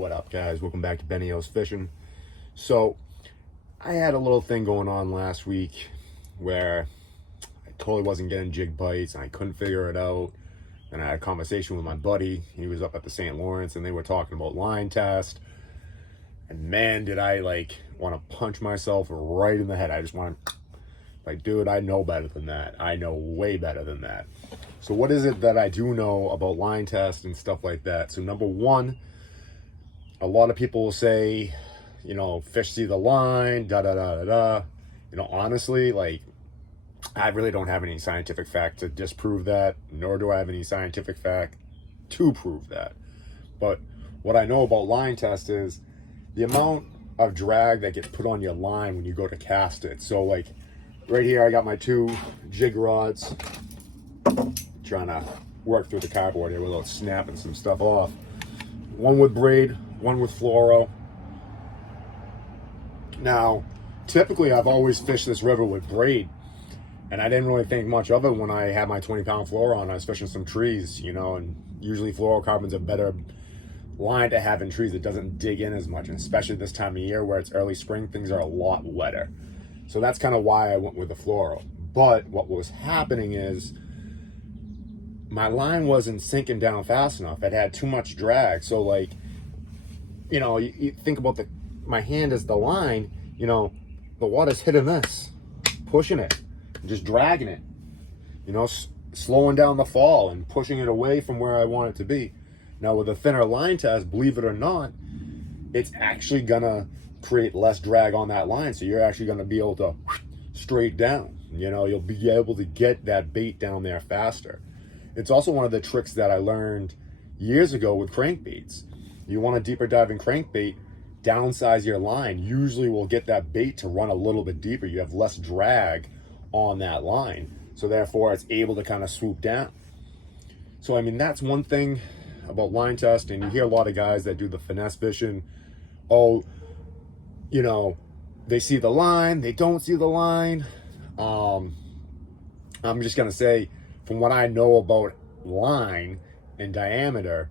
What up, guys? Welcome back to Benny O's Fishing. So, I had a little thing going on last week where I totally wasn't getting jig bites and I couldn't figure it out. And I had a conversation with my buddy. He was up at the St. Lawrence and they were talking about line test. And man, did I want to punch myself right in the head. I just want to, dude, I know better than that. I know way better than that. So what is it that I do know about line test and stuff like that? So number one, a lot of people will say, fish see the line, da-da-da-da-da. Honestly, I really don't have any scientific fact to disprove that, nor do I have any scientific fact to prove that. But what I know about line test is the amount of drag that gets put on your line when you go to cast it. So right here, I got my two jig rods, trying to work through the cardboard here without snapping some stuff off. One with braid, one with fluoro. Now, typically I've always fished this river with braid, and I didn't really think much of it when I had my 20-pound fluoro on. I was fishing some trees, and usually fluorocarbon's a better line to have in trees. It doesn't dig in as much, and especially this time of year where it's early spring, things are a lot wetter. So that's kind of why I went with the fluoro. But what was happening is my line wasn't sinking down fast enough. It had too much drag. So you think about my hand as the line, the water's hitting this, pushing it, just dragging it, slowing down the fall and pushing it away from where I want it to be. Now with a thinner line test, believe it or not, it's actually gonna create less drag on that line. So you're actually gonna be able to straight down, you'll be able to get that bait down there faster. It's also one of the tricks that I learned years ago with crankbaits. You want a deeper diving crankbait, downsize your line. Usually will get that bait to run a little bit deeper. You have less drag on that line. So therefore it's able to kind of swoop down. So that's one thing about line test. And you hear a lot of guys that do the finesse fishing. Oh, they see the line, they don't see the line. I'm just gonna say, from what I know about line and diameter,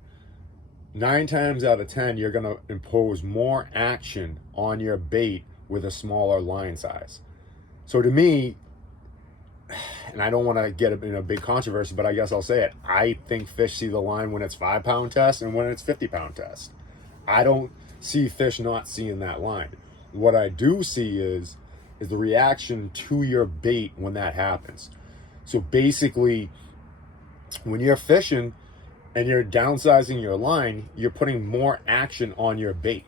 9 times out of 10, you're going to impose more action on your bait with a smaller line size. So to me, and I don't want to get in a big controversy, but I guess I'll say it, I think fish see the line when it's 5-pound test and when it's 50-pound test. I don't see fish not seeing that line. What I do see is the reaction to your bait when that happens. So basically, when you're fishing and you're downsizing your line, you're putting more action on your bait.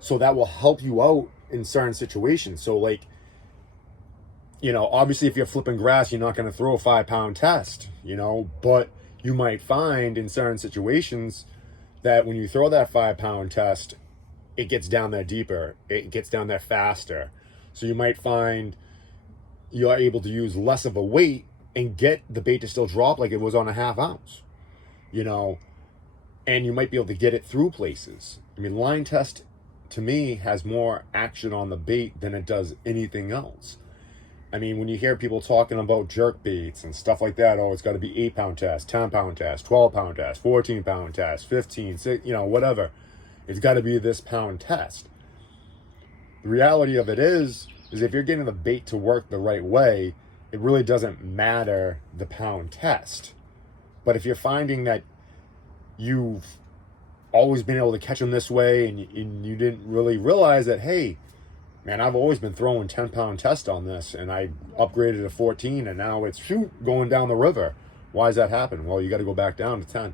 So that will help you out in certain situations. So obviously if you're flipping grass, you're not going to throw a 5-pound test, but you might find in certain situations that when you throw that 5-pound test, it gets down there deeper, it gets down there faster. So you might find you're able to use less of a weight and get the bait to still drop like it was on a 1/2 ounce, and you might be able to get it through places. Line test to me has more action on the bait than it does anything else. When you hear people talking about jerk baits and stuff like that, oh, it's got to be 8-pound test, 10-pound test, 12-pound test, 14-pound test, 15, 6, whatever. It's got to be this pound test. The reality of it is if you're getting the bait to work the right way, it really doesn't matter the pound test. But if you're finding that you've always been able to catch them this way and you didn't really realize that, hey, man, I've always been throwing 10-pound test on this and I upgraded to 14 and now it's going down the river. Why does that happen? Well, you got to go back down to 10.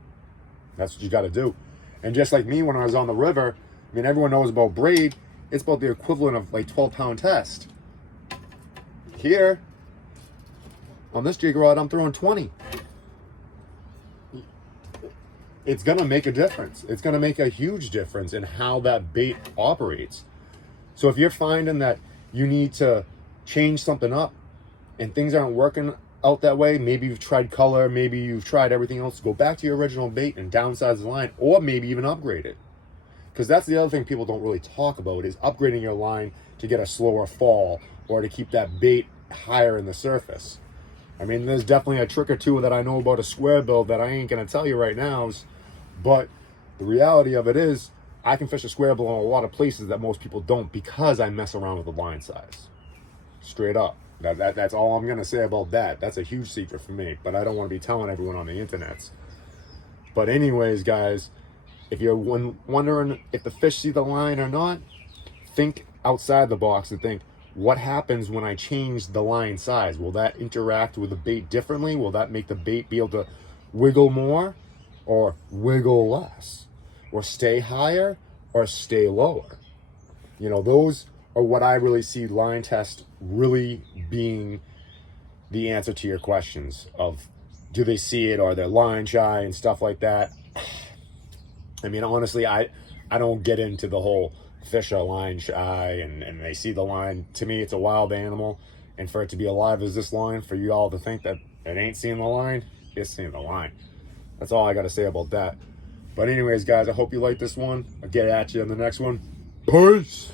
That's what you got to do. And just like me when I was on the river, everyone knows about braid. It's about the equivalent of 12-pound test. Here, on this jig rod, I'm throwing 20. It's going to make a difference. It's going to make a huge difference in how that bait operates. So if you're finding that you need to change something up and things aren't working out that way, maybe you've tried color, maybe you've tried everything else, go back to your original bait and downsize the line, or maybe even upgrade it. Because that's the other thing people don't really talk about, is upgrading your line to get a slower fall or to keep that bait higher in the surface. There's definitely a trick or two that I know about a square bill that I ain't going to tell you right now. But the reality of it is, I can fish a square bill in a lot of places that most people don't because I mess around with the line size. Straight up. That's all I'm going to say about that. That's a huge secret for me, but I don't want to be telling everyone on the internets. But anyways, guys, if you're wondering if the fish see the line or not, think outside the box and think, what happens when I change the line size? Will that interact with the bait differently? Will that make the bait be able to wiggle more or wiggle less? Or stay higher or stay lower? You know, those are what I really see line test really being the answer to your questions of, do they see it, or they're line shy and stuff like that. I mean, honestly, I don't get into the whole fish are line shy and they see the line. To me, it's a wild animal, and for it to be alive as this line, for you all to think that it ain't seeing the line, it's seeing the line. That's all I got to say about that. But anyways, guys, I hope you like this one. I'll get at you in the next one. Peace!